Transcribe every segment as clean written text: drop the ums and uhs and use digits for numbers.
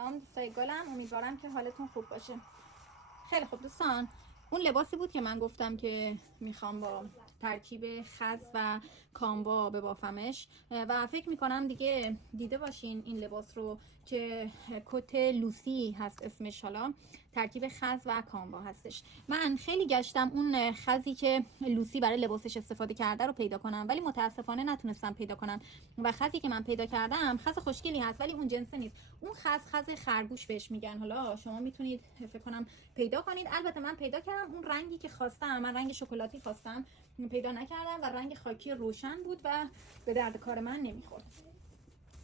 سلام دوستای گلم، امیدوارم که حالتون خوب باشه. خیلی خوب دوستان، اون لباسی بود که من گفتم که میخوام با ترکیب خز و کاموا ببافمش و فکر میکنم دیگه دیده باشین این لباس رو که کت لوسی هست اسمش، حالا ترکیب خز و کاموا هستش. من خیلی گشتم اون خزی که لوسی برای لباسش استفاده کرده رو پیدا کنم، ولی متاسفانه نتونستم پیدا کنم و خزی که من پیدا کردم خز خوشگلی هست ولی اون جنسه نیست. اون خز خرگوش بهش میگن. حالا شما میتونید فکر کنم پیدا کنید. البته من پیدا کردم اون رنگی که خواستم، من رنگ شکلاتی خواستم پیدا نکردم و رنگ خاکی روشن بود و به درد کار من نمیخورد.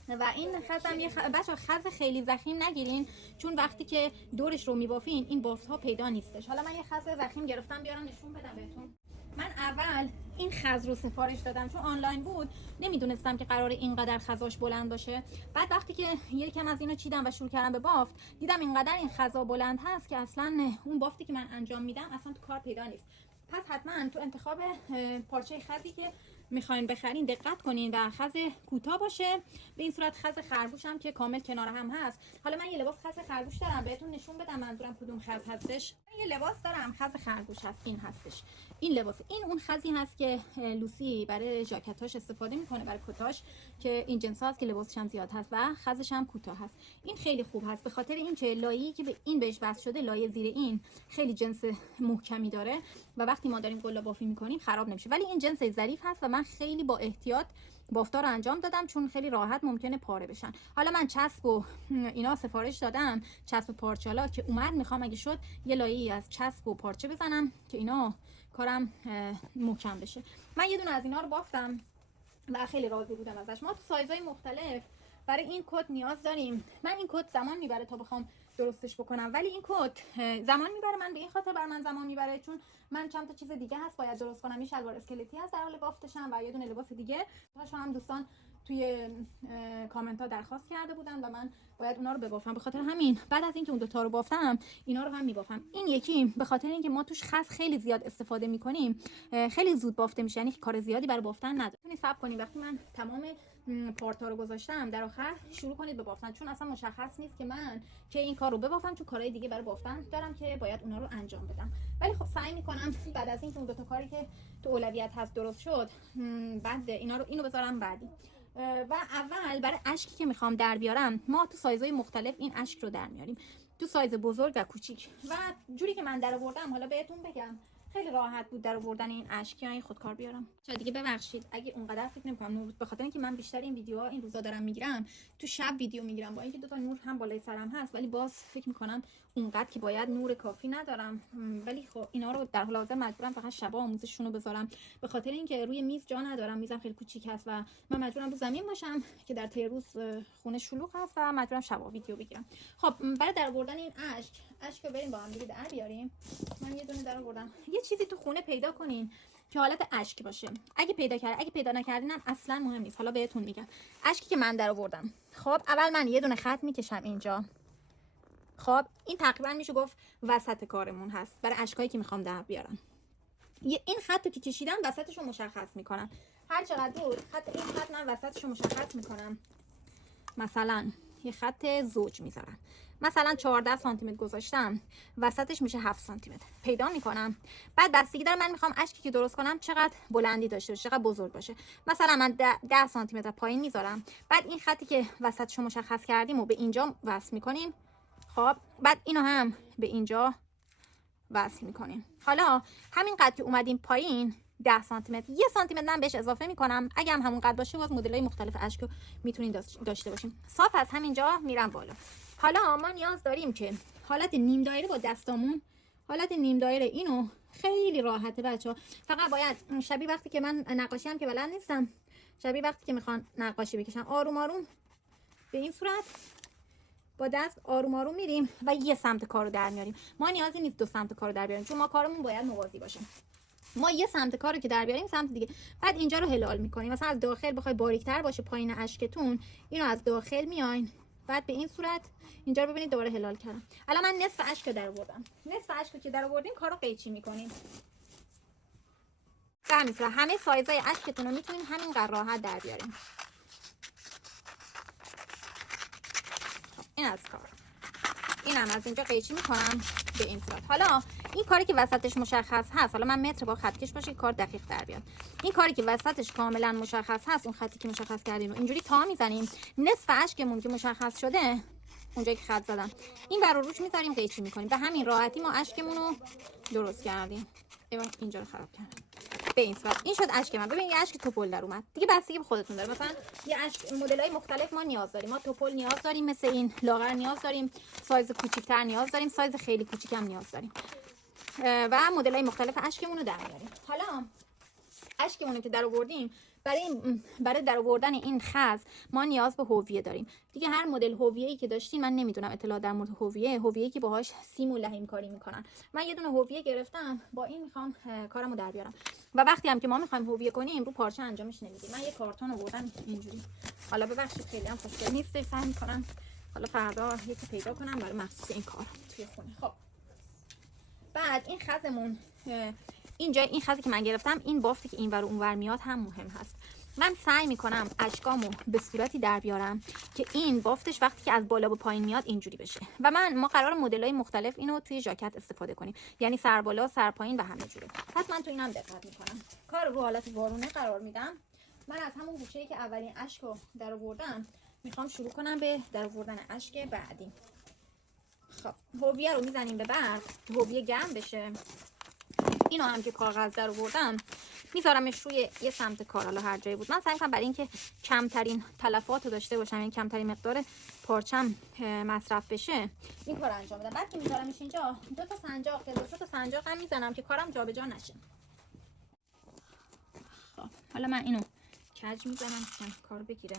و این خزم بچه خز خیلی ضخیم نگیرین، چون وقتی که دورش رو میبافین این بافت ها پیدا نیستش. حالا من یه خز ضخیم گرفتم، بیارم نشون بدم بهتون. من اول این خز رو سفارش دادم چون آنلاین بود، نمیدونستم که قرار اینقدر خزاش بلند باشه. بعد وقتی که یکم از اینو چیدم و شروع کردم به بافت، دیدم اینقدر این خزا بلند هست که اصلا اون بافتی که من انجام میدم اصلا تو کار پیدا نیست. پس حتما تو انتخاب پارچه خزی که میخواین بخرین دقت کنین و خز کوتاه باشه. به این صورت خز خرگوش هم که کامل کنار هم هست. حالا من یه لباس خز خرگوش دارم، بهتون نشون بدم منظورم کدوم خز هستش. من یه لباس دارم خز خرگوش هست، این هستش. این لباس، این اون خزی هست که لوسی برای ژاکتاش استفاده میکنه، برای کتاش، که این جنس هست که لباسش هم زیاد هست و خزش هم کوتاه هست. این خیلی خوب هست به خاطر اینکه لایه‌ای که به این بهش وصل شده، لایه زیر این خیلی جنس محکمی داره و وقتی ما داریم قلاب بافی میکنیم خراب نمیشه. ولی این جنس ظریف هست و من خیلی با احتیاط بافتا رو انجام دادم چون خیلی راحت ممکنه پاره بشن. حالا من چسب و اینا سفارش دادم، چسب پارچالا که اومد، میخوام اگه شد یه لایه‌ای از چسب و پارچه بزنم که اینا کارم محکم بشه. من یه دونه از اینا رو بافتم و خیلی راضی بودم ازش. ما تو سایزهای مختلف برای این کت نیاز داریم. من این کت زمان میبره تا بخوام درستش بکنم، ولی این کت زمان میبره. من به این خاطر بر من زمان میبره چون من چند تا چیز دیگه هست باید درست کنم. این شلوار اسکلتی هست در حال بافتشم و یه دونه لباس دیگه. شما هم دوستان توی کامنت ها درخواست کرده بودن و من باید اونا رو ببافم. به خاطر همین بعد از اینکه اون دو تا رو بافتم اینا رو هم میبافم. این یکی به خاطر اینکه ما توش خز خیلی زیاد استفاده میکنیم خیلی زود بافته میشه، یعنی کار زیادی برای بافتن نداره. میتونید صبر کنید وقتی من تمام پارتا رو گذاشتم در آخر شروع کنید به بافتن، چون اصلا مشخص نیست که من که این کار رو ببافم چون کارهای دیگه برای بافتن دارم که باید اونا رو انجام بدم. ولی خب سعی میکنم بعد از اینکه اون دو تا کاری که تو اولویت هست درست شد، بعد اینو بذارم بعدی. و اول برای اشکی که میخوام در بیارم، ما تو سایزهای مختلف این اشک رو در میاریم، تو سایز بزرگ و کوچیک. و جوری که من در آوردم حالا بهتون بگم، خیلی راحت بود در آوردن این اشک. یا این خودکار بیارم چرا دیگه، ببخشید اگه اونقدر فکر نمی‌کنم نور، به خاطر اینکه من بیشتر این ویدیوها این روزا دارم میگیرم تو شب ویدیو میگیرم، با اینکه دو تا نور هم بالای سرم هست ولی باز فکر میکنم اونقدر که باید نور کافی ندارم. ولی خب اینا رو در حال حاضر مجبورم فقط شبا آموزششون رو بذارم به خاطر اینکه روی میز جا ندارم، میزم خیلی کوچیک هست و من مجبورم رو زمین باشم که در طی روز خونه شلوغ هست و مجبورم شبا ویدیو بگیرم. خب برای در آوردن این اشک رو بریم با هم دیگه در بیاریم. من یه دونه در آوردم. یه چیزی تو خونه پیدا کنین که حالت اشک باشه. اگه پیدا نکردینم اصلا مهم نیست. حالا بهتون میگم اشکی که من در آوردم. خب اول من یه دونه خط میکشم اینجا. خب این تقریبا میشه گفت وسط کارمون هست برای اشکایی که میخوام در بیارم. این خط رو که کشیدم وسطش رو مشخص میکنم. هر چقدر دور این خط من وسطش رو مشخص میکنم. مثلا یه خط زوج میذارم، مثلا 14 سانتی متر گذاشتم، وسطش میشه 7 سانتی متر. پیدا میکنم. بعد بستگی داره من میخوام اشکی که درست کنم چقدر بلندی داشته باشه، چقدر بزرگ باشه. مثلا من 10 سانتی متر پایین میذارم. بعد این خطی که وسطش رو مشخص کردیم و به اینجا وصل میکنیم. خب بعد اینو هم به اینجا وصل میکنیم. حالا همین قد که اومدیم پایین 10 سانتی متر، 1 سانتی متر من بهش اضافه میکنم. اگه هم همون قد باشه باز مدل‌های مختلف اشک رو میتونین داشته باشیم. صاف از همینجا میرم بالا. حالا ما نیاز داریم که حالت نیم دایره با دستامون، حالت نیم دایره اینو خیلی راحته بچه‌ها. فقط باید شبیه وقتی که من نقاشی هم که بلد نیستم، شبیه وقتی که میخوان نقاشی بکشن آروم آروم به این صورت با دست آروم آروم میریم و یه سمت کارو در میاریم. ما نیازی نیست دو سمت کارو در بیاریم چون ما کارمون باید موازی باشه. ما یه سمت کارو که در بیاریم سمت دیگه. بعد اینجا رو هلال میکنیم. مثلا از داخل بخوای باریک‌تر باشه پایین اشکتون، اینو از داخل میاین، بعد به این صورت اینجا رو ببینید دوباره هلال کردم. الان من نصف اشک در آوردم. نصف اشک که در آوردیم کارو قیچی میکنیم. به همین صورت همه سایزهای اشکتون رو میتونین همینقدر راحت در بیارین. این از کار. اینم از اینجا قیچی میکنم به این صورت. حالا این کاری که وسطش مشخص هست، حالا من متر با خطکش باشه کار دقیق در بیاد. این کاری که وسطش کاملا مشخص هست، اون خطی که مشخص کردیم رو اینجوری تا میزنیم، نصف اشکمون که مشخص شده اونجایی که خط زدم این ور رو روش میذاریم قیچی میکنیم. به همین راحتی ما اشکمون رو درست کردیم. اینجا رو خراب کردم به این صورت. این شد اشک من. ببین یه اشک توپل در اومد دیگه، بستگی به خودتون داره. مثلا یه اشک مدل‌های مختلف ما نیاز داریم. ما توپل نیاز داریم، مثل این لاغر نیاز داریم، سایز کوچیک‌تر نیاز داریم، سایز خیلی کوچیک هم نیاز داریم و مدل‌های مختلف اشکمون رو در میاریم. حالا اشکمون رو که در آوردیم، برای در آوردن این خز ما نیاز به حویه داریم. دیگه هر مدل حویه‌ای که داشتین، من نمیدونم اطلاع در مورد حویه‌ای که باهاش سیم و لحیم کاری میکنن. من یه دونه حویه گرفتم، با این میخوام کارمو در بیارم. و وقتی هم که ما میخوایم حویه کنیم رو پارچه انجامش نمیدیم. من یه کارتون آوردم اینجوری. حالا ببخشید خیلی هم خوشگل نیست، سعی میکنم حالا فردا یکی پیدا کنم برای مخصوص این کار توی خونه. خب بعد این خزمون اینجا، این خزی که من گرفتم، این بافتی که اینور و اونور میاد هم مهم هست. من سعی میکنم اشکامو به صورتی در بیارم که این بافتش وقتی که از بالا به پایین میاد اینجوری بشه. و ما قرار مدل‌های مختلف اینو توی ژاکت استفاده کنیم، یعنی سر بالا، سر پایین و همه جوره. پس من تو اینم دقت میکنم. کار رو حالت وارونه قرار میدم. من از همون گوشه‌ای که اولین اشکو در آوردم میخوام شروع کنم به در آوردن اشک بعدی. خب حویه رو میزنیم به برق، حویه گرم بشه. اینو هم که کاغذ در آوردم میذارمش روی یه سمت کار، حالا هر جایی بود. من سعی می‌کنم برای اینکه کمترین تلفات رو داشته باشم، یعنی کمترین مقدار پارچم مصرف بشه، این کار انجام بدم. بعد که میذارمش اینجا، دو تا سنجاق یا دو تا سنجاق هم میزنم که کارم جابجا نشه. خب حالا من اینو کج میزنم که کارو بگیره.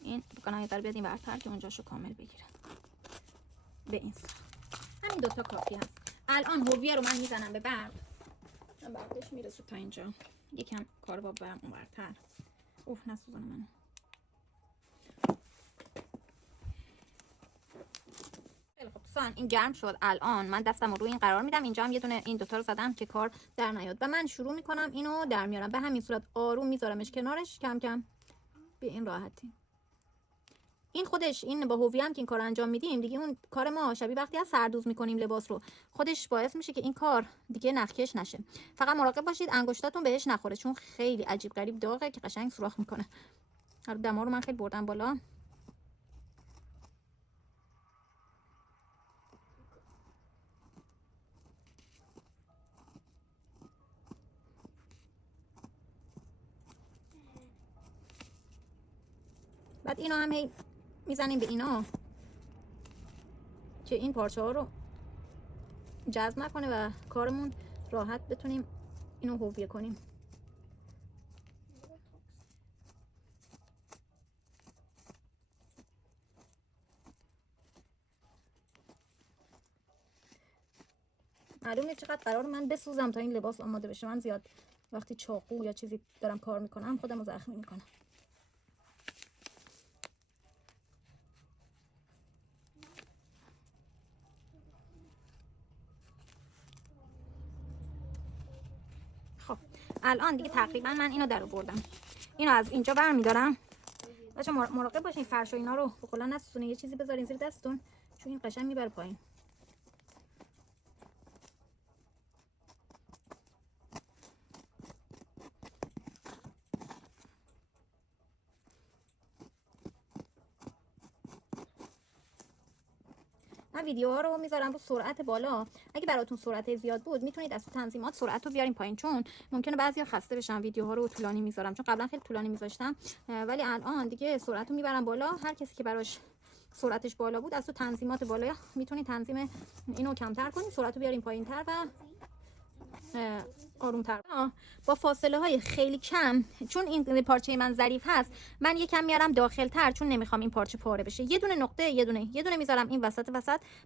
این بکنم یه ذره بیاد این ورتر که اونجاشو کامل بگیره. به این همین دو تا کافی هست. الان حویه رو من میزنم به برق. من برقش میرسه تا اینجا. یکم کار با برق اونورتر. اوه نسوزانه من. خیلی خب دوستان این گرم شد. الان من دستم رو روی این قرار میدم. اینجا هم یه دونه این دوتا رو زدم که کار در نیاد و من شروع میکنم اینو در میارم. به همین صورت آروم میذارمش کنارش، کم کم به این راحتی. این خودش، این با حویه هم که این کار انجام میدیم دیگه، اون کار ما شبیه وقتی از سردوز میکنیم لباس رو، خودش باعث میشه که این کار دیگه نخکش نشه. فقط مراقب باشید انگشتاتون بهش نخوره، چون خیلی عجیب غریب داغه که قشنگ سوراخ میکنه. حالا دما رو من خیلی بردم بالا. بعد اینو هم هی میزنیم به اینا که این پارچه ها رو جذب نکنه و کارمون راحت بتونیم اینو حویه کنیم. معلوم نیست چقدر قرار من بسوزم تا این لباس آماده بشه. من زیاد وقتی چاقو یا چیزی دارم کار میکنم خودم رو زخمی میکنم. خب الان دیگه تقریبا من اینو در آوردم. اینو از اینجا برمیدارم. بچه‌ها مراقب باشین فرش و اینا رو به قلا نسوزونین. یه چیزی بذارین زیر دستتون چون این قشنگ میبره پایین. من ویدیوها رو میذارم رو سرعت بالا. اگه براتون سرعت زیاد بود میتونید از تنظیمات سرعت رو بیارین پایین، چون ممکنه بعضیا خسته بشن ویدیوها رو طولانی میذارم. چون قبلا خیلی طولانی میذاشتم ولی الان دیگه سرعت رو میبرم بالا. هر کسی که براش سرعتش بالا بود از تو تنظیمات بالا میتونید تنظیم اینو کمتر کنید، سرعت رو بیارین پایین‌تر و آرومتر با فاصله های خیلی کم. چون این پارچه من ظریف هست، من یکم میارم داخل تر چون نمیخوام این پارچه پاره بشه. یه دونه نقطه یه دونه میذارم این وسط.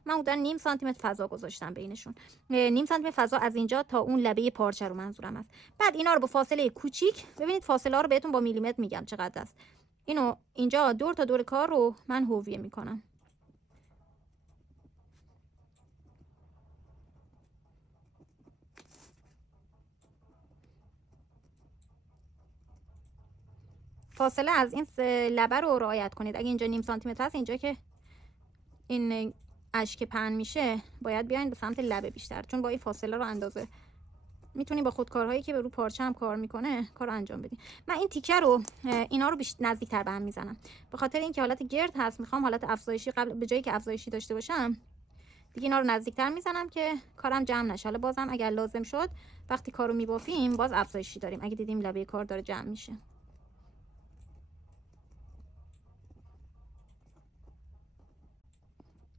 من حدودا نیم سانتی متر فضا گذاشتم بینشون. نیم سانتی متر فضا از اینجا تا اون لبه پارچه رو منظورم است. بعد اینا رو با فاصله کوچیک، ببینید فاصله ها رو بهتون با میلیمتر میگم چقدر است. اینو اینجا دور تا دور کار رو من حویه میکنم. فاصله از این لبه رو رعایت کنید. اگه اینجا نیم سانتی متر هست، اینجا که این اشک پهن میشه باید بیاین به سمت لبه بیشتر، چون با این فاصله رو اندازه میتونی با خودکارهایی که به رو پارچه هم کار میکنه کارو انجام بدی. من این تیکه رو اینا رو نزدیکتر به هم میزنم به خاطر اینکه حالت گرد هست، میخوام حالت افزایشی قبل به جایی که افزایشی داشته باشم دیگه اینا رو نزدیکتر میزنم که کارم جمع نشه. حالا بازم اگر لازم شد وقتی کارو میبافیم باز افزایشی داریم اگه دیدیم لبه کار داره جمع میشه.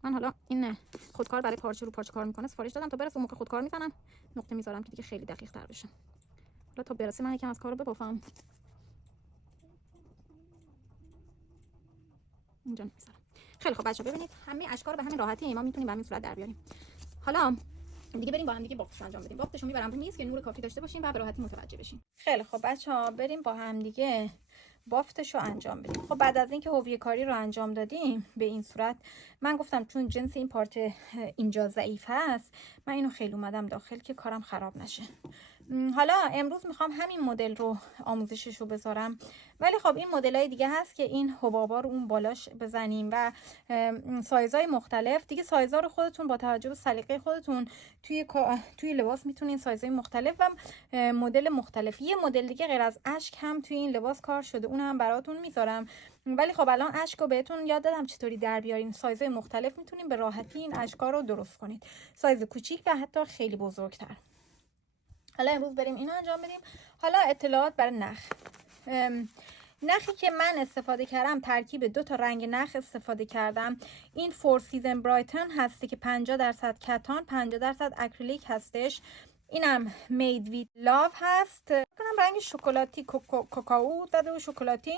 من حالا این خودکار برای پارچه رو پارچه کار میکنه سفارش دادم تا برسه اون موقع خودکار میزنم، نقطه میذارم که دیگه خیلی دقیق تر بشه. حالا تا برسه من یکم از کارو ببافم. اینجا میذارم. خیلی خب بچه‌ها ببینید همه اشکار به همین راحتی ما میتونیم به همین صورت در بیاریم. حالا دیگه بریم با هم دیگه بافتش انجام بدیم. بافتشو میبرم رو میز که نور کافی داشته باشیم و به راحتی متوجه بشیم. خیلی خب بچه‌ها بریم با هم دیگه بافتشو انجام بدیم. خب بعد از اینکه هویه کاری رو انجام دادیم به این صورت، من گفتم چون جنس این پارت اینجا ضعیف هست من اینو خیلی اومدم داخل که کارم خراب نشه. حالا امروز میخوام همین مدل رو آموزشش رو بذارم، ولی خب این مدل های دیگه هست که این حبابا رو اون بالاش بزنیم و سایزهای مختلف دیگه. سایزها رو خودتون با توجه به سلیقه خودتون توی لباس میتونین سایزهای مختلف و مدل مختلف. یه مدل دیگه غیر از اشک هم توی این لباس کار شده، اون هم براتون میذارم. ولی خب الان اشک رو بهتون یاد دادم چطوری در بیارین. سایزهای مختلف میتونین به راحتی این اشکا رو درست کنید، سایز کوچیک و حتی خیلی بزرگتر. حالا امروز بریم اینو انجام بدیم. حالا اطلاعات برای نخ. نخی که من استفاده کردم ترکیب 2 تا رنگ نخ استفاده کردم. این فور سیزن برایتن هستی که 50% کتان 50% اکریلیک هستش. اینم مید ویت لاو هست، کنم رنگ شکلاتی کوکائو داده و شکلاتی،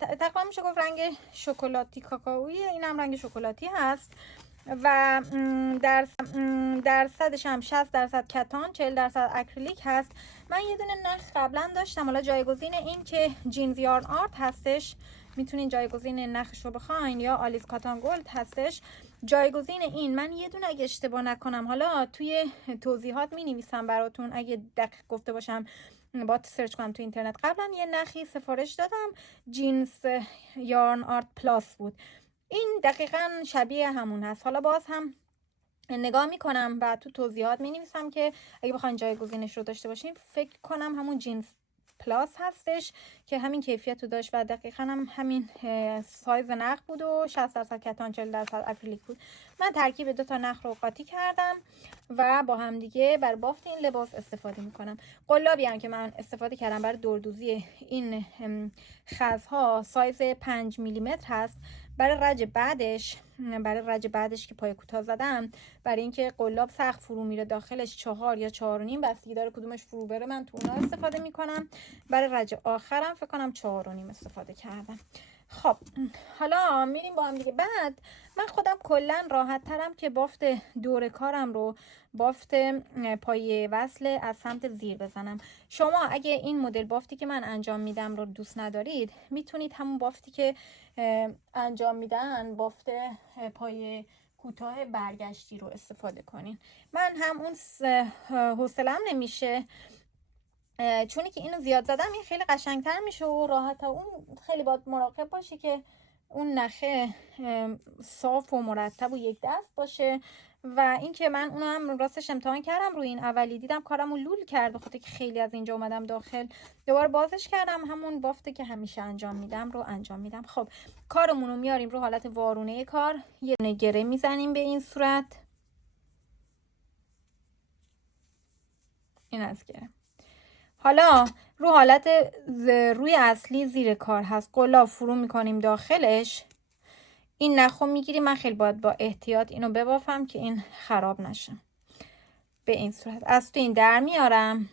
تقریبا میشه گفت رنگ شکلاتی کاکائویی. اینم رنگ شکلاتی هست و درصدش هم 60% کتان 40% اکریلیک هست. من یه دونه نخ قبلا داشتم، حالا جایگزین این که جینز یارن آرت هستش میتونین جایگزین نخش رو بخواین، یا آلیس کاتان گولد هستش جایگزین این. من یه دونه اگه اشتباه نکنم حالا توی توضیحات می نویسم براتون اگه دقیق گفته باشم باید سرچ کنم تو اینترنت. قبلا یه نخی سفارش دادم جینز یارن آرت پلاس بود، این دقیقا شبیه همون هست. حالا باز هم نگاه میکنم و تو توضیحات می نویسم که اگه بخواین جایگزینش رو داشته باشین فکر کنم همون جینز پلاس هستش که همین کیفیت رو داشت و دقیقا هم همین سایز نخ بود و 60% کتان 40% اکریلیک بود. من ترکیب 2 تا نخ رو قاطی کردم و با هم دیگه بر بافت این لباس استفاده میکنم. قلابی هم که من استفاده کردم برای دوردوزی این خزها سایز 5 میلیمتر هست. برای رج بعدش که پای کوتاه زدم، برای اینکه قلاب سخت فرو میره داخلش 4 یا 4.5 بستگی داره کدومش فرو بره، من تو اونا استفاده میکنم. برای رج آخرم فکر کنم 4.5 استفاده کردم. خب حالا میریم با هم دیگه. بعد من خودم کلا راحت ترم که بافت دور کارم رو بافت پای وصل از سمت زیر بزنم. شما اگه این مدل بافتی که من انجام میدم رو دوست ندارید میتونید همون بافتی که انجام میدن بافت پای کوتاه برگشتی رو استفاده کنین. من هم اون حوصله‌ام نمیشه، چونی که اینو زیاد زدم این خیلی قشنگتر میشه و راحت. اون خیلی باید مراقب باشی که اون نخه صاف و مرتب و یک دست باشه. و اینکه من اونم راستش امتحان کردم روی این اولی دیدم کارمو لول کرد، بخاطر که خیلی از اینجا اومدم داخل دوباره بازش کردم همون بافته که همیشه انجام میدم رو انجام میدم. خب کارمون رو میاریم رو حالت وارونه کار، یه دونه گره میزنیم به این صورت. این از گره. حالا رو حالت روی اصلی زیر کار هست، قلاب فرو میکنیم داخلش. این نخو میگیریم، من خیلی باید با احتیاط اینو ببافم که این خراب نشه. به این صورت از تو این در میارم،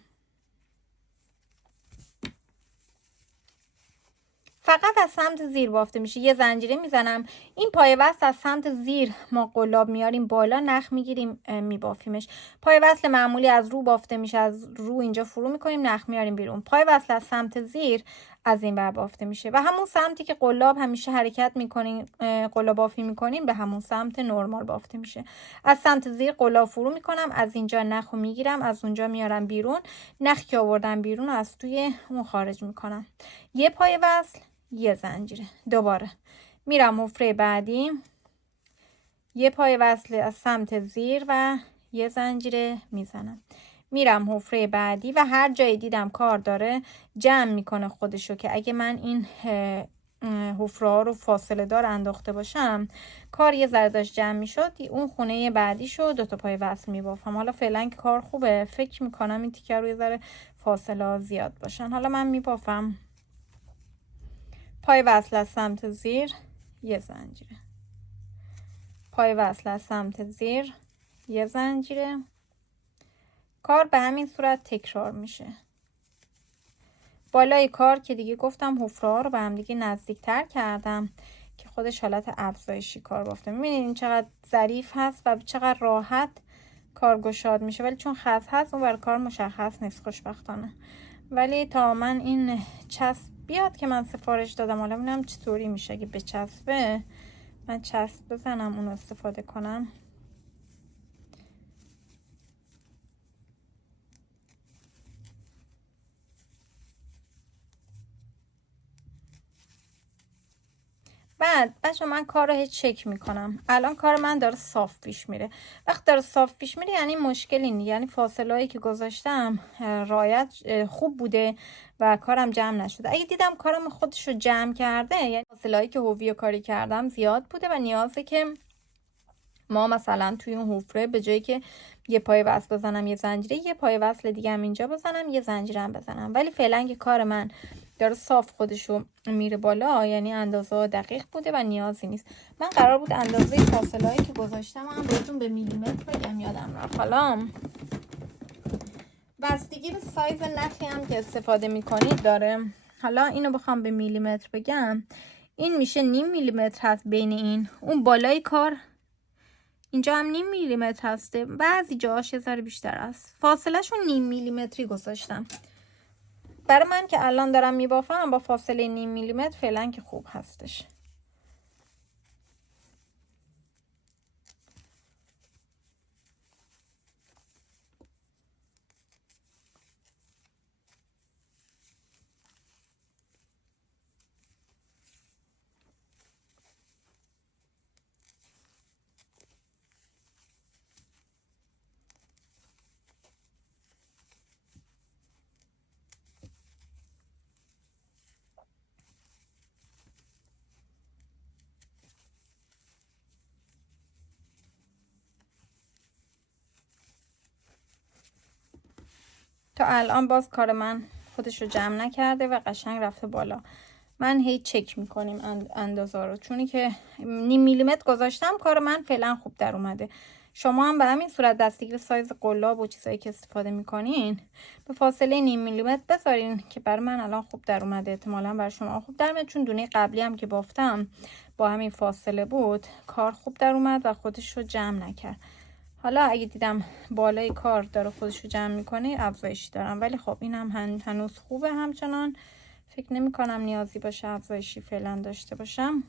فقط از سمت زیر بافته میشه. یه زنجیره میزنم، این پای وصل از سمت زیر ما قلاب میاریم بالا، نخ میگیریم میبافیمش. پای وصل معمولی از رو بافته میشه، از رو اینجا فرو میکنیم نخ میاریم بیرون. پای وصل از سمت زیر از این ور بافته میشه و همون سمتی که قلاب همیشه حرکت میکنیم قلاب بافی میکنیم به همون سمت نرمال بافته میشه. از سمت زیر قلاب فرو میکنم، از اینجا نخو میگیرم، از اونجا میارم بیرون، نخ که آوردم بیرون از توی اون خارج میکنم. یه پای وصل، یه زنجیره، دوباره میرم حفره بعدی، یه پای وصل از سمت زیر و یه زنجیره میزنم. میرم حفره بعدی و هر جایی دیدم کار داره جمع میکنه خودشو که اگه من این حفره ها رو فاصله دار انداخته باشم کار یه ذره داشت جمع میشد، اون خونه بعدیشو 2 تا پای وصل میبافم. حالا فعلا که کار خوبه، فکر میکنم این تیکه رو یه ذره فاصله ها زیاد باشن. حالا من میبافم پای وصل از سمت زیر یه زنجیره، پای وصل از سمت زیر یه زنجیره. کار به همین صورت تکرار میشه. بالای کار که دیگه گفتم حفره ها رو به هم دیگه نزدیک تر کردم که خودش حالت افزایشی کار بافته. میبینید این چقدر ظریف هست و چقدر راحت کار گشاد میشه، ولی چون خز هست اون بر کار مشخص نیست خوشبختانه. ولی تا من این چسب بیاد که من سفارش دادم، حالا ببینم چطوری میشه. اگه به چسبه من چسب بزنم اون استفاده کنم. بعد بچه من کار رو چک میکنم. الان کار من داره صاف پیش میره. وقتی داره صاف پیش میره یعنی مشکلی نیست، یعنی فاصله هایی که گذاشتم رعایت خوب بوده و کارم جمع نشده. اگه دیدم کارم خودش رو جمع کرده یعنی فاصله هایی که هویه کاری کردم زیاد بوده و نیازه که ما مثلا توی اون حفره به جایی که یه پای وصل بزنم یه زنجیره، یه پای وصل دیگه هم اینجا بزنم یه زنجیرم بزنم. ولی فعلا که کار من داره صاف خودشو میره بالا یعنی اندازه دقیق بوده و نیازی نیست. من قرار بود اندازه فاصله هایی که گذاشتم هم بهتون به میلیمتر بگم، یادم رفت. حالا بستگی به سایز نخی هم که استفاده میکنید داره. حالا اینو بخوام به میلیمتر بگم، این میشه نیم میلیمتر هست بین این. اون بالای کار اینجا هم نیم میلیمتر هسته، بعضی جاهاش یه ذره بیشتر است. فاصله شون نیم میلیمتری گذاشتم. برای من که الان دارم میبافم با فاصله نیم میلیمتر فعلا که خوب هستش. تا الان باز کار من خودش رو جمع نکرده و قشنگ رفته بالا. من هی چک میکنیم اندازه رو، چونی که نیم میلیمتر گذاشتم کار من فعلا خوب در اومده. شما هم به همین صورت دستگیر سایز قلاب و چیزایی که استفاده میکنین به فاصله نیم میلیمتر بذارین که برای من الان خوب در اومده. احتمالا برای شما خوب در اومد، چون دونه قبلی هم که بافتم با همین فاصله بود کار خوب در اومد و خودش رو جمع نکرد. حالا اگه دیدم بالای کار داره خودش رو جمع میکنه افزایشی دارم، ولی خب اینم هنوز خوبه. همچنان فکر نمی کنم نیازی باشه افزایشی فعلا داشته باشم.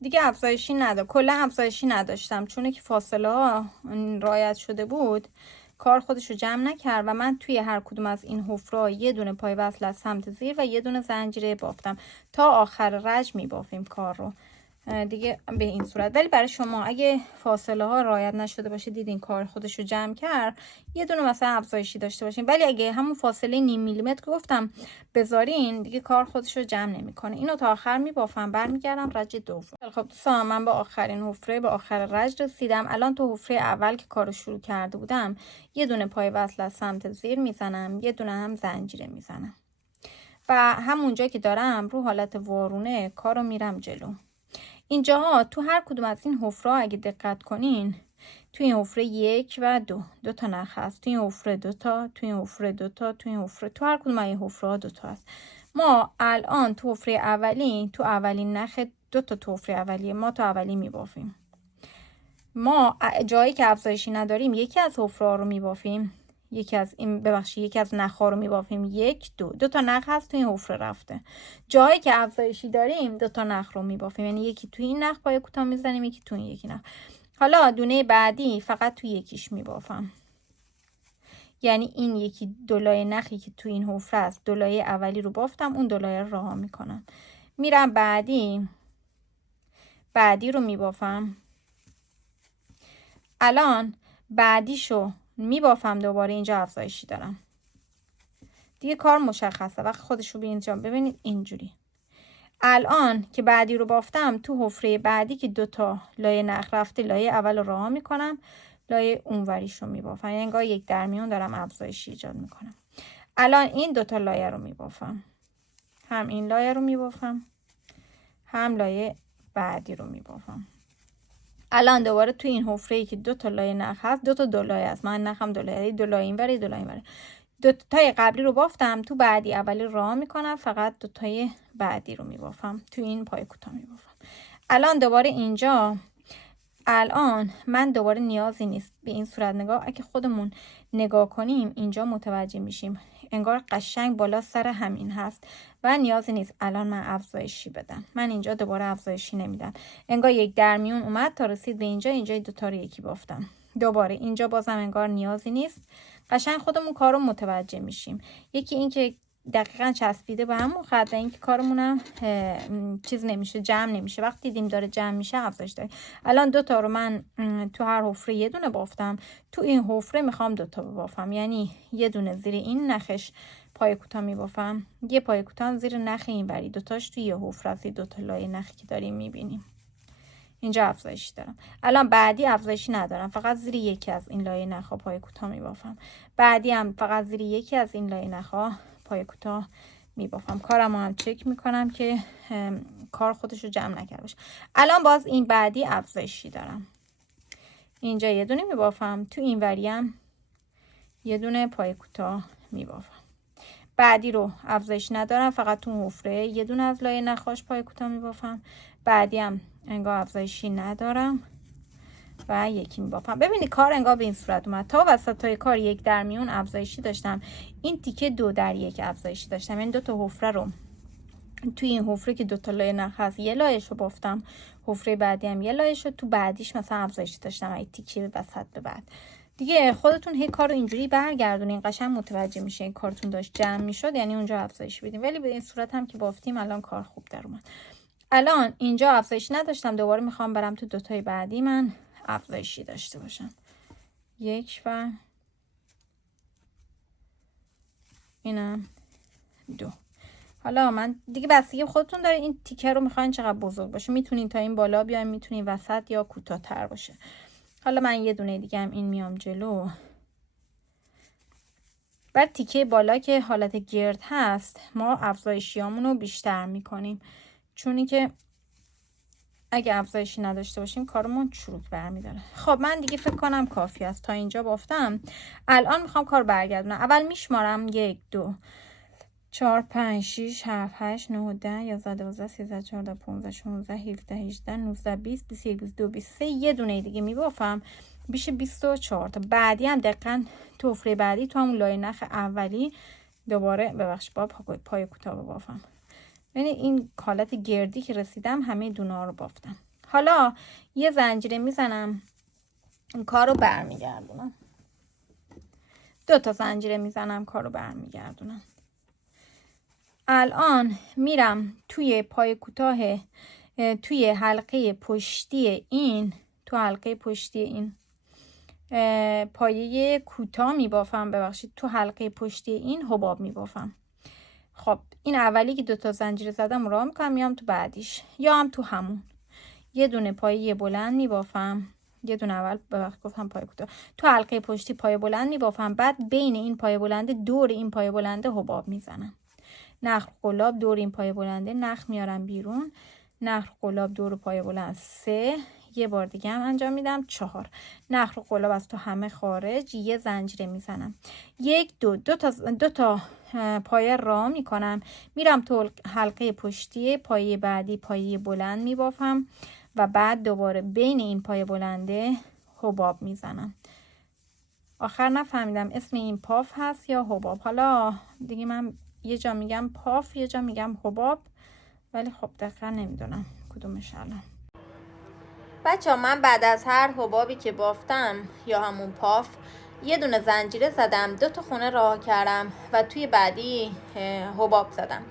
دیگه افزایشی کلا افزایشی نداشتم، چون که فاصله ها رعایت شده بود کار خودش رو جمع نکرد و من توی هر کدوم از این حفره یه دونه پای وصل از سمت زیر و یه دونه زنجیره بافتم. تا آخر رج میبافیم کار رو دیگه به این صورت. ولی برای شما اگه فاصله ها رعایت نشده باشه دیدین کار خودش رو جمع کرد یه دونه مثلا افزایشی داشته باشین، ولی اگه همون فاصله نیم میلیمتر گفتم بذارین دیگه کار خودش رو جمع نمیکنه. اینو تا آخر میبافم برمیگردم رج دوم. خب دوستان من به آخرین حفره به آخر رج رسیدم. الان تو حفره اول که کارو شروع کرده بودم یه دونه پای وصل از سمت زیر میزنم، یه دونه هم زنجیره میزنم و همونجا که دارم رو حالت وارونه کارو میرم جلو. اینجاها تو هر کدوم از این حفره اگه دقت کنین تو این حفره 1 و 2 تا نخ هست، تو این حفره 2 تا، تو این حفره 2 تا، تو این حفره، تو هر کدوم از این حفره ها 2 تا هست. ما الان تو حفره اولی تو اولین نخ 2 تا تو حفره اولیه ما تو اولی میبافیم. ما جایی که افزایشی نداریم یکی از حفره ها رو میبافیم، یکی از این یکی از نخ‌ها رو میبافیم. 1 2 تا نخ هست تو این حفره رفته. جایی که افزایشی داریم 2 تا نخ رو میبافیم، یعنی یکی تو این نخ پای کوتاه میزنیم، یکی تو این یکی نخ. حالا دونه بعدی فقط تو یکیش میبافم، یعنی این یکی دو لایه نخی که تو این حفره است، دو لایه اولی رو بافتم، اون دو لایه رو رها میکنم. میرم بعدی رو میبافم. الان بعدیشو میبافم دوباره. اینجا افزایشی دارم دیگه، کار مشخصه. وقتی خودش رو اینجا ببینید اینجوری. الان که بعدی رو بافتم، تو حفره بعدی که 2 تا لایه نخ رفته، لایه اول رو رها میکنم، لایه اونوریش رو میبافم، یعنی انگار یک درمیون دارم افزایشی ایجاد میکنم. الان این 2 تا لایه رو میبافم، هم این لایه رو میبافم، هم لایه بعدی رو میبافم. الان دوباره تو این حفره‌ای که 2 تا لایه نخ هست، 2 تا دو لایه است، من نخم دو لایه، دو لایه اینوری، دو لایه اینوری. 2 تای قبلی رو بافتم، تو بعدی اولی رو رها میکنم، فقط 2 تای بعدی رو میبافم، تو این پای کوتاه میبافم. الان دوباره اینجا، الان من دوباره نیازی نیست به این صورت نگاه. اگه خودمون نگاه کنیم اینجا متوجه میشیم انگار قشنگ بالا سر همین هست و نیازی نیست الان من افزایشی بدم. من اینجا دوباره افزایشی نمیدم، انگار یک درمیون اومد تا رسید به اینجا. اینجا 2 تا رو یکی بافتم دوباره. اینجا بازم انگار نیازی نیست، قشنگ خودمون کار رو متوجه میشیم. یکی این که دقیقاً چسبیده به همون خط و اینکه کارمونم چیز نمیشه، جمع نمیشه. وقتی دیدیم داره جمع میشه افزایش داره. الان 2 تا رو من تو هر حفره یه دونه بافتم، تو این حفره میخوام 2 تا ببافم، یعنی یه دونه زیر این نخش پای کوتاه میبافم، یه پای کوتاه زیر نخ این وری، 2 تاش توی یه حفره است. 2 تا لایه نخی که داریم میبینیم اینجا افزایشی دارم. الان بعدی افزایشی ندارم، فقط زیر یکی از این لایه نخا پای کوتاه میبافم. بعدی هم فقط زیر یکی از این لایه نخا پای کوتاه میبافم. کارم هم چک میکنم که کار خودش رو جمع نکرده باشه. الان باز این بعدی افزایشی دارم، اینجا یه دونه میبافم، تو این وریم یه دونه پای کوتاه میبافم. بعدی رو افزایش ندارم، فقط تو حفره یه دونه از لایه نخاش پای کوتاه میبافم. بعدی هم انگار افزایشی ندارم و یکی میبافم. ببینید کار انگار به این صورت اومد. تا وسطای کار یک درمیون افزایشی داشتم، این تیکه 2 در 1 افزایشی داشتم، یعنی 2 تا حفره رو توی این حفره که 2 تا لایه نخ هست یه لایه‌شو بافتم، حفره بعدی هم یه لایه‌شو، تو بعدیش مثلا افزایشی داشتم این تیکه وسط به بعد. دیگه خودتون هی کارو اینجوری برگردونین، قشنگ متوجه میشه این کارتون داشت جمع میشد، یعنی اونجا افزایش بدیم. ولی به این صورت هم که بافتیم الان کار خوب در اومد. الان اینجا افزایش نداشتم، دوباره میخوام برم تو 2 تای بعدی من افزایشی داشته باشم. 1 و اینم 2. حالا من دیگه بستگی خودتون داره این تیکه رو میخواین چقدر بزرگ باشه، میتونین تا این بالا بیاین، میتونین وسط یا کوتاه‌تر باشه. حالا من یه دونه دیگه هم این میام جلو. بعد تیکه بالا که حالت گرد هست ما افزایشیامون رو بیشتر میکنیم، چونی که اگه افزایشی نداشته باشیم کارمون چروک برمیداره. خب من دیگه فکر کنم کافی است، تا اینجا بافتم. الان میخوام کار برگردونم. اول میشمارم 1 2 4 5 6 7 8 9 10 11 12 13 14 15 16 17 18 19 20 21 22 23. یه دونه دیگه میبافم میشه 24 تا. بعدی هم دقیقاً تو حفره بعدی تو همون لایه نخ اولی دوباره ببخشید با پای کوتاه بافم. یعنی این حالت گردی که رسیدم همه دونا رو بافتم. حالا یه زنجیره میزنم، این کارو برمیگردونم. 2 تا زنجیره میزنم، کارو برمیگردونم. الان میرم توی پای کوتاه، توی حلقه پشتی این، تو حلقه پشتی این پایه کوتاه میبافم، ببخشید تو حلقه پشتی این حباب میبافم. خب این اولی که 2 تا زنجیره زدم راه میکنم، میام تو بعدیش یا هم تو همون یه دونه پایه بلند میبافم، یه دونه اول ببخشید گفتم پای کوتاه، تو حلقه پشتی پایه بلند میبافم، بعد بین این پایه بلنده دور این پایه بلنده حباب میزنم. نخل قلاب دور این پایه بلنده نخ میارم بیرون، نخل قلاب دور پایه بلند 3. یه بار دیگه هم انجام میدم 4. نخل قلاب از تو همه خارج، یه زنجیره میزنم. 1 2 2 تا پایه راه میکنم، میرم تو حلقه پشتی پایه بعدی پایه بلند میبافم و بعد دوباره بین این پایه بلنده حباب میزنم. آخر نفهمیدم اسم این پاف هست یا حباب. حالا دیگه من یه جا میگم پاف یه جا میگم حباب، ولی خب دقیقا نمیدونم کدومش الان. بچه ها من بعد از هر حبابی که بافتم یا همون پاف یه دونه زنجیره زدم، 2 تا خونه راه کردم و توی بعدی حباب زدم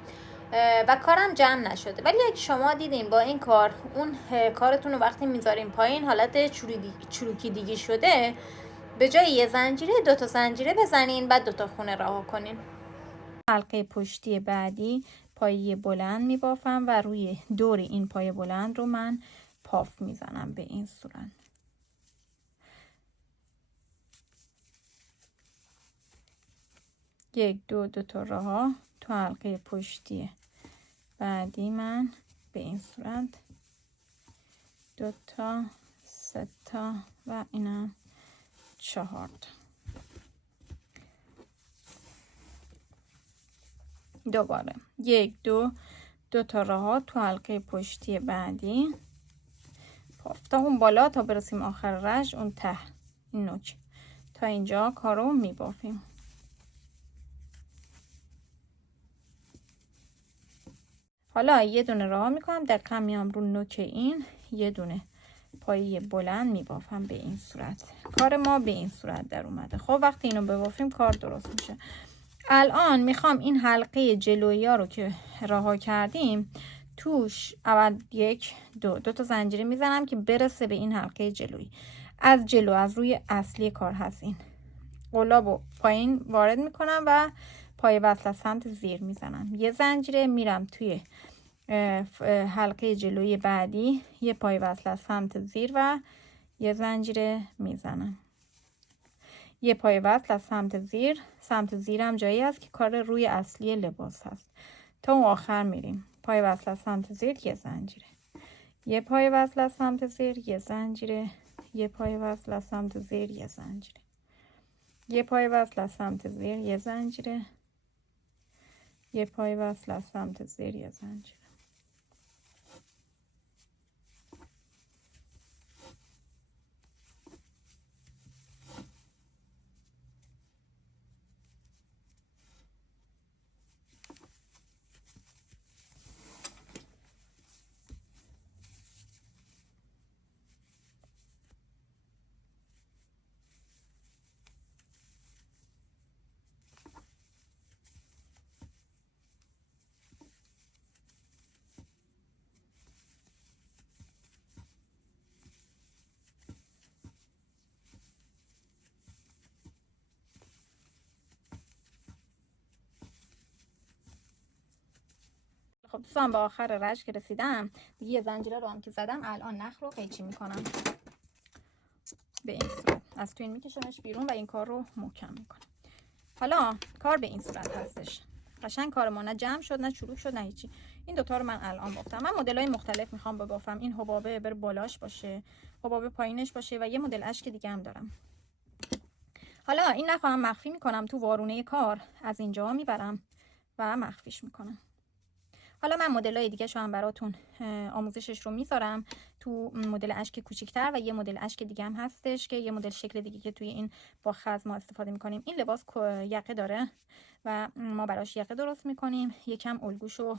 و کارم جمع نشده. ولی اگه شما دیدین با این کار اون کارتون رو وقتی میذارین پایین حالت چروکی دیگی شده، به جای یه زنجیره 2 تا زنجیره بزنین بعد 2 تا خونه راه کنین. حلقه پشتی بعدی پایه بلند میبافم و روی دور این پایه بلند رو من پاف میزنم به این صورت. یک دو تا راه تو حلقه پشتی بعدی من به این صورت 2 تا 3 تا و اینم 4 تا. دوباره 1 2 تا راه تو حلقه پشتی بعدی پاف تا اون بالا تا برسیم آخر رش اون ته این نوک تا اینجا کارو میبافیم. حالا یه دونه راه میکنم دقیقا میام رو نوک این یه دونه پایه بلند میبافم به این صورت. کار ما به این صورت در اومده. خب وقتی اینو ببافیم کار درست میشه. الان میخوام این حلقه جلویی ها رو که رها کردیم توش اول 1 2 تا زنجیره میزنم که برسه به این حلقه جلویی. از جلو از روی اصلی کار هست این قلابو پایین وارد میکنم و پای وصل از سمت زیر میزنم. یه زنجیره میرم توی حلقه جلویی بعدی، یه پای وصل از سمت زیر و یه زنجیره میزنم. یه پای وصل از سمت زیر. سمت زیرم جایی است که کار روی اصلی لباس هست. تا اون آخر میریم. پای وصل از سمت زیر یه زنجیره. یه پای وصل از سمت زیر یه زنجیره. یه پای وصل از سمت زیر یه زنجیره. یه پای وصل از سمت زیر یه زنجیره. یه پای وصل از سمت زیر یه زنجیره. خب دوستان به آخر رش که رسیدم دیگه یه زنجیره رو هم که زدم الان نخ رو قیچی میکنم به این صورت. از تو این میکشمش بیرون و این کار رو محکم میکنم. حالا کار به این صورت هستش. قشنگ کار ما نه جمع شد نه چروک شد نه هیچی. این دوتا رو من الان بافتم. من مدل های مختلف میخوام ببافم. این حبابه بر بالاش باشه، حبابه پایینش باشه و یه مدل اشک دیگه هم دارم. حالا این نخواهم مخفی میکنم تو وارونه کار، از اینجا میبرم و مخفیش میکنم. حالا من مدل‌های دیگه شو هم براتون آموزشش رو میذارم تو مدل اشک کوچیک‌تر و یه مدل اشک دیگه هم هستش که یه مدل شکل دیگه که توی این با خز ما استفاده میکنیم. این لباس یقه داره و ما براش یقه درست میکنیم. یکم الگوشو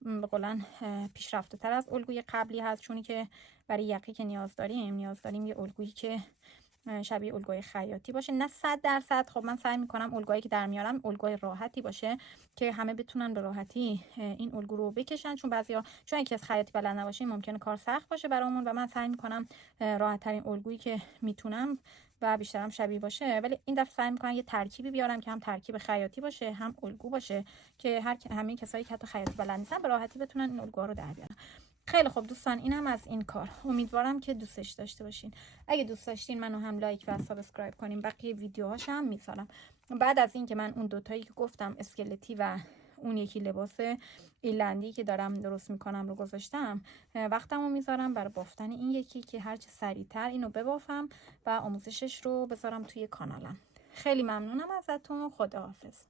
به قولن پیشرفته تر از الگوی قبلی هست، چونی که برای یقه که نیاز داریم یه الگویی که شبیه الگوی خیاطی باشه، نه 100%. خب من سعی میکنم الگویی که در میارم الگوی راحتی باشه که همه بتونن به راحتی این الگو رو بکشن، چون بعضیا چون یکی از خیاطی بلد نباشیم ممکنه کار سخت باشه برامون و من سعی میکنم راحت ترین الگویی که میتونم و بیشترم شبیه باشه. ولی این دفعه سعی میکنم یه ترکیبی بیارم که هم ترکیب خیاطی باشه هم الگو باشه که همه کسایی که حتی خیاطی بلد نیستن به راحتی بتونن این الگوها رو در بیارن. خیلی خوب دوستان، اینم از این کار. امیدوارم که دوستش داشته باشین. اگه دوست داشتین منو هم لایک و سابسکرایب کنین. بقیه ویدیوهاش هم میذارم. بعد از این که من اون دوتایی که گفتم اسکلتی و اون یکی لباس ایرلندی که دارم درست میکنم رو گذاشتم، وقتمو میذارم برای بافتن این یکی که هرچه سریعتر اینو ببافم و آموزشش رو بذارم توی کانالم. خیلی ممنونم ازتون. خداحافظ.